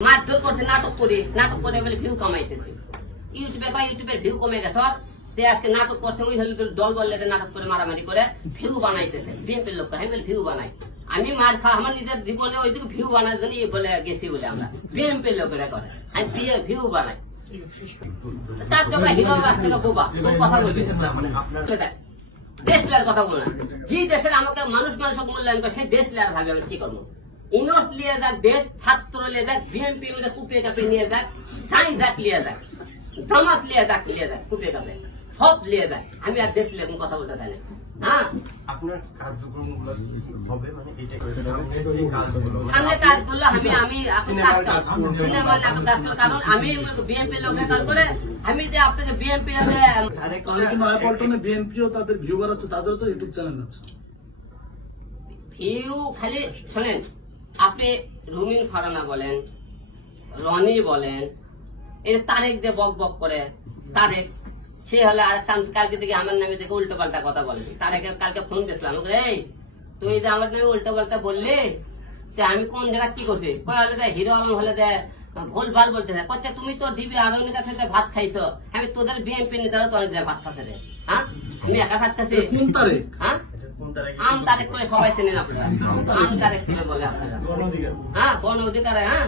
মারধর করছে নাটক করে বলে ভিউ কামাইতেছে ইউটিউবের ভিউ কমে গেছে আজকে নাটক করছে ওই দল বললে নাটক করে মারামারি করে ভিউ বানাইতেছে বিএনপির লোক আমি বলে ভিউ বানাই আমি মার খাওয়া আমার নিজের জীবনে ওইদিকে ভিউ বানার জন্য বলে গেছি বলে আমরা বিএনপির লোকেরা করে আমি ভিউ বানাই তার দোকান হিরো রাজ থেকে বোবা কথা বলবি দেশ লেয়ার কথা বল না যে দেশের আমাকে মানুষ মূল্যায়ন করে সেই দেশ লেয়ার ভাবে আমি কি করবো ইউনিট লিয়ে যাক দেশ ছাত্র লিয়ে যাক বিএনপি কুপিয়ে কাপে নিয়ে যাক সাই যাক লিয়ে যাক জামাত লিয়ে যাক কুপিয়ে কাপে সব লিয়ে যায় আমি আর দেশ লিয়ে কথা বলতে চাই না হ্যাঁ আপনার কার্যক্রমগুলো হবে মানে সামনে কাজ করলে আমি কারণ আমি বিএনপি লোকের কাজ করে আমি যে আপনাকে বিএনপি নয়াপল্টনে বিএনপিও তাদের ভিউ বাড়াচ্ছে তাদেরও তো ইউটিউব চ্যানেল আছে ভিউ খালি শোনেন আপনি রুমিন ফারানা বলেন রনি বলেন এই তারেক যে বক করে তারেক সে হলে আর কালকে থেকে আমার নামে থেকে উল্টো পাল্টা কথা বলে তারেকে কালকে ফোন দিয়েছিলাম এই তুই যে আমার নামে উল্টো পাল্টা বললি সে আমি কোন জায়গা কি করছি হিরো আলম হলে যে ভুল ভাল বলতেছে কচ্ছে তুমি তো ডিবি আরনের কাছে ভাত খাইছো আমি তোদের বিএনপি নেতারা তো অনেক ভাত খাচ্ছে রে হ্যাঁ আমি একা ভাত খাচ্ছি হ্যাঁ আম তারেক করে সবাই চেনেন আপনারা আম তারেক করে বলে আপনারা হ্যাঁ গণ অধিকার হ্যাঁ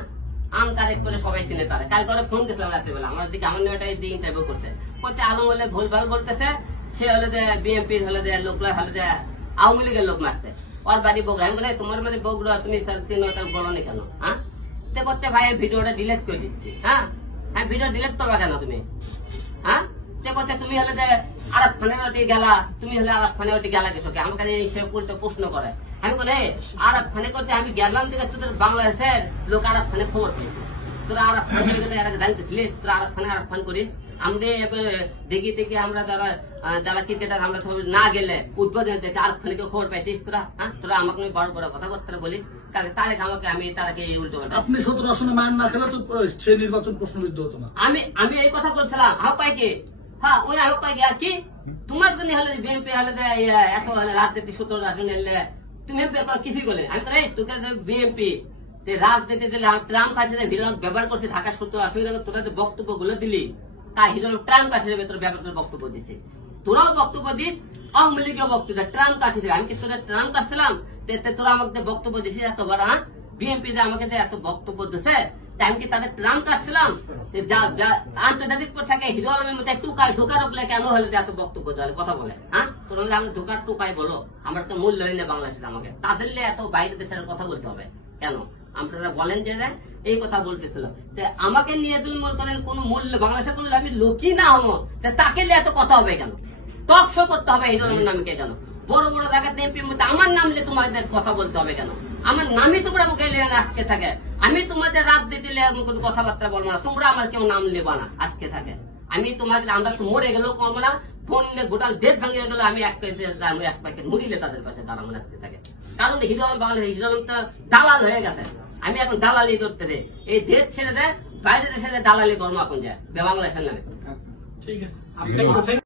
আম তারেক করে সবাই চিনে তারে কাল করে ফোন দিয়েছিলাম রাত্রিবেলা আমার দিকে আমার মেয়েটা ইন্টারভিউ করছে কোথায় আলম হলে ভুল ভাল বলতেছে সে হলে যে বিএনপি হলে যে লোকরা হলে যে আওয়ামী লীগের লোক মারছে ওর বাড়ি বগুড়া আমি বলে তোমার মানে বগুড়া তুমি বলো নি কেন হ্যাঁ তে করতে ভাই ভিডিওটা ডিলেট করে দিচ্ছি হ্যাঁ হ্যাঁ ভিডিও ডিলেট করবা কেন তুমি হ্যাঁ তে করতে তুমি হলে যে আরব খানে গেলা তুমি হলে আরব খানে গেলা কিছু আমাকে সে উল্টো প্রশ্ন করে আমি বলে আরব খানে করতে আমি গেলাম থেকে তোদের বাংলাদেশের লোক আরব খানে খবর পেয়েছে তোরা আরব খানে জানতেছিলি তোরা আরব খান করিস আমাদের দেখি আমরা যারা ক্রিকেটার আমরা সব না গেলে উদ্বোধন থেকে আরব খানে খবর পাইছিস তোরা হ্যাঁ তোরা আমাকে বড় কথাবার্তা বলিস তাহলে আমাকে আমি তারাকে উল্টো আপনি 17 আসনে মান না খেলে তো সে নির্বাচন প্রশ্নবিদ্ধ হতো না আমি এই কথা বলছিলাম আহ্বাইকে হ্যাঁ ওই আহ্বাইকে আর কি তোমার জন্য হলে বিএনপি হলে এত রাজনীতি 17 আসনে এলে তুমি কিছুই বলে আমি তো তোকে বিএনপি রাজনীতি দিলে ট্রাম্প কাছে ব্যবহার করছে ঢাকা 17 আসনে তোরা যে বক্তব্য গুলো দিলি তা হিরো ট্রাম্প কাছে তোর ব্যবহার বক্তব্য দিচ্ছে তোরাও বক্তব্য দিস আওয়ামী লীগের বক্তব্য ট্রাম্প কাছে আমি কি তোরা ট্রাম্প কাছছিলাম তোরা আমাকে বক্তব্য দিছিস এত বড় হ্যাঁ বিএনপি যে আমাকে এত বক্তব্য দিচ্ছে আমি কি তাদের ট্রাম্প কাটছিলাম আন্তর্জাতিক থাকে হিরো আলমের মধ্যে টুকায় ঢোকা রকলে কেন হলে এত বক্তব্য দেওয়ার কথা বলে হ্যাঁ তোরা আমরা ঢোকার টুকাই বলো আমার তো মূল্য হয় না বাংলাদেশের আমাকে তাদের এত বাইরে দেশের কথা বলতে হবে কেন আপনারা বলেন যে এই কথা বলতেছিল আমাকে নিয়ে তুমি মনে করেন কোন মূল্য বাংলাদেশের কোন আমি লোকই না হবো তাকে নিয়ে এত কথা হবে কেন টক শো করতে হবে হিরো আলমের নামকে কেন বড় বড় জায়গাতে এমপির মধ্যে আমার নাম নিয়ে তোমাদের কথা বলতে হবে কেন আমার নামই তোমরা মুখে আজকে থাকে আমি তোমাদের রাত দিতে কোন কথাবার্তা বলবো না তোমরা আমার কেউ নাম নেবা না আজকে থাকে আমি তোমাকে আমরা তো মরে গেলেও কমবো না ফোন গোটাল দেশ ভাঙিয়ে গেল আমি এক প্যাকেট মুড়িলে তাদের কাছে দাঁড়াবো আজকে থাকে কারণ হিরো আলম বাংলাদেশ হিরো আলম তো দালাল হয়ে গেছে আমি এখন দালালি করতে দেয় এই দেশ ছেড়ে দেয় বাইরে দেশে দালালি কর্ম এখন যায় বাংলাদেশের নামে ঠিক আছে